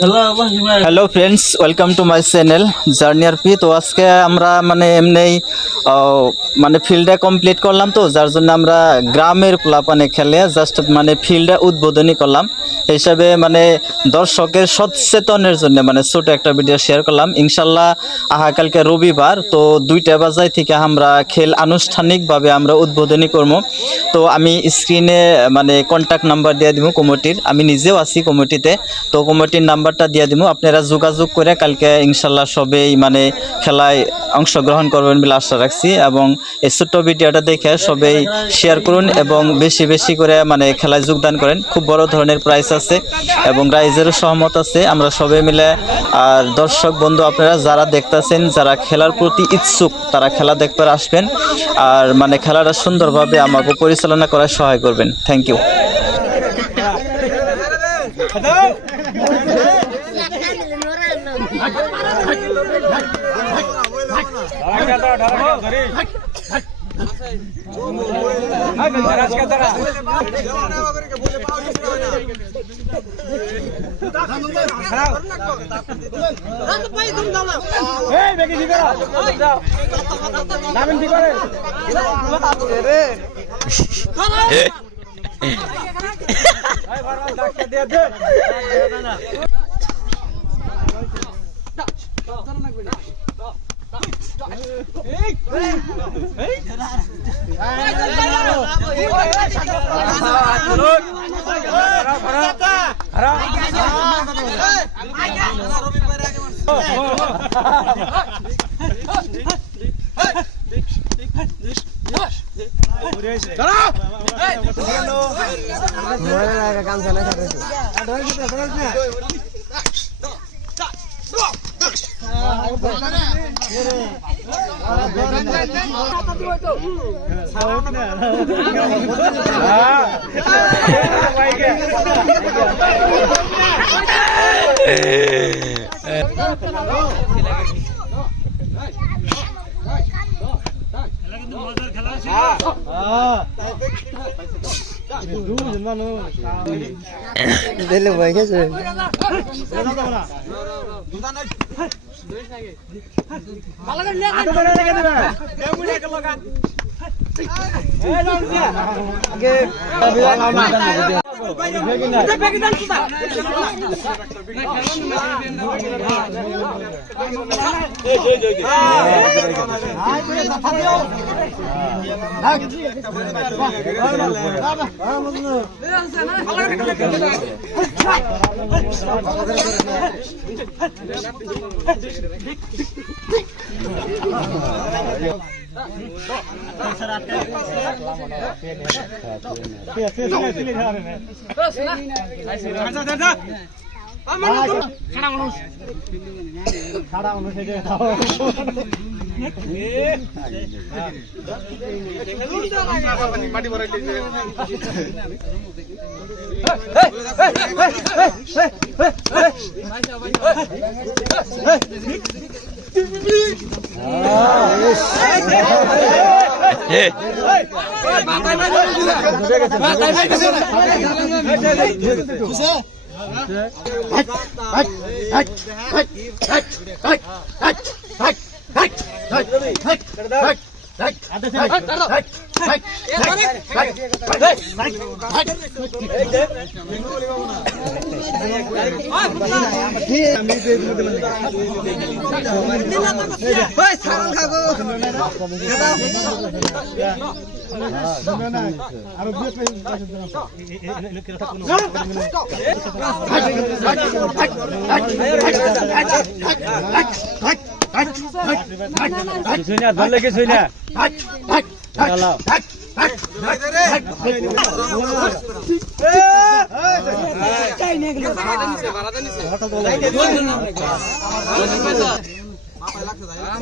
Hello friends, welcome to my channel journey RP. তো আজকে আমরা এমনি ফিল্ডটা কমপ্লিট করলাম, তো যার জন্য আমরা গ্রামের পোলাপানে খেলে জাস্ট ফিল্ডটা উদ্বোধনী করলাম হিসাবে দর্শকের সচেতনের জন্য ছোট একটা ভিডিও শেয়ার করলাম। ইনশাল্লাহ কালকে রবিবার, তো 2টা বাজায় থেকে আমরা খেল আনুষ্ঠানিকভাবে আমরা উদ্বোধনী করবো। তো আমি স্ক্রিনে কন্ট্যাক্ট নাম্বার দিয়ে দিব কমিটির, আমি নিজেও আছি কমিটিতে, তো কমিটির নাম্বারটা দিয়ে দিব। আপনারা যোগাযোগ করে কালকে ইনশাল্লাহ সবেই খেলায় অংশগ্রহণ করবেন বলে আশা রাখছি। এবং এই ছোট্ট ভিডিওটা দেখে সবেই শেয়ার করুন এবং বেশি বেশি করে খেলায় যোগদান করেন। খুব বড় ধরনের প্রাইজ আছে এবং রাইজেরও সহমত আছে। আমরা সবাই মিলে, আর দর্শক বন্ধু আপনারা যারা দেখতেছেন, যারা খেলার প্রতি ইচ্ছুক, তারা খেলা দেখতে আসবেন আর খেলাটা সুন্দরভাবে আমাকে পরিচালনা করার সহায় করবেন। Thank you.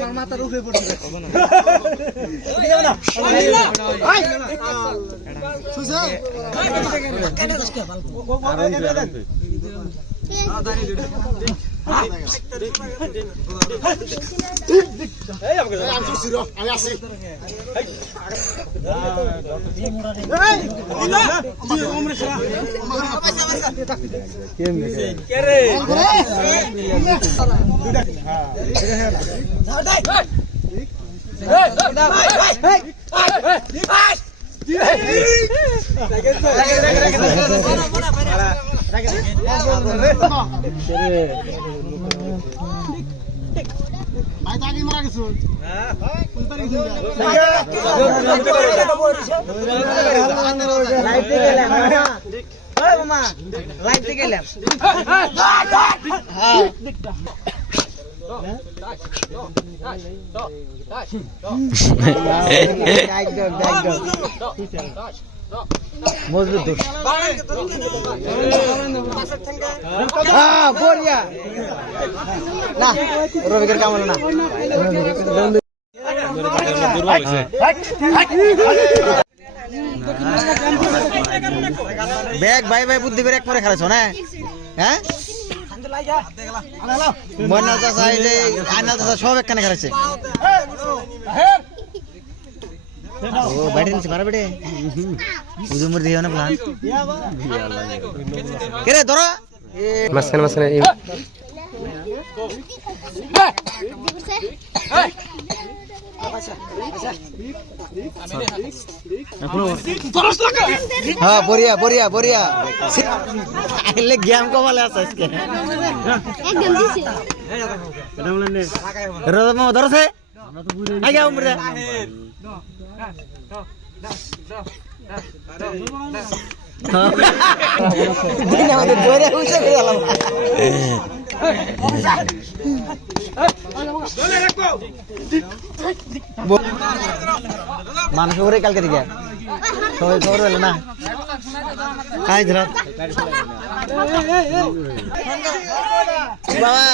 আমার মাথার উপরে পড়ছে মজবুত বড়িয়া না রবিকের কাম হলো না ব্যাগ ভাই ভাই বুদ্ধি করে এক পরে খেলাছ না হ্যাঁ ময়না চাষা এই যে আয়না চাষা সব একখানে খেলাচ্ছে ও बैठे नहीं मारा बेटे उधर दिया ना प्लान करे धरो मस्कन मस्कन हाँ बढ़िया बढ़िया बढ़िया ले गेम को वाले आसा इसके एकदम जी से रोज में उधर से आ गया उम्र মানুষ ওরে কালকে দিকে সবাই খবর হলো না কাজ ধর বাবা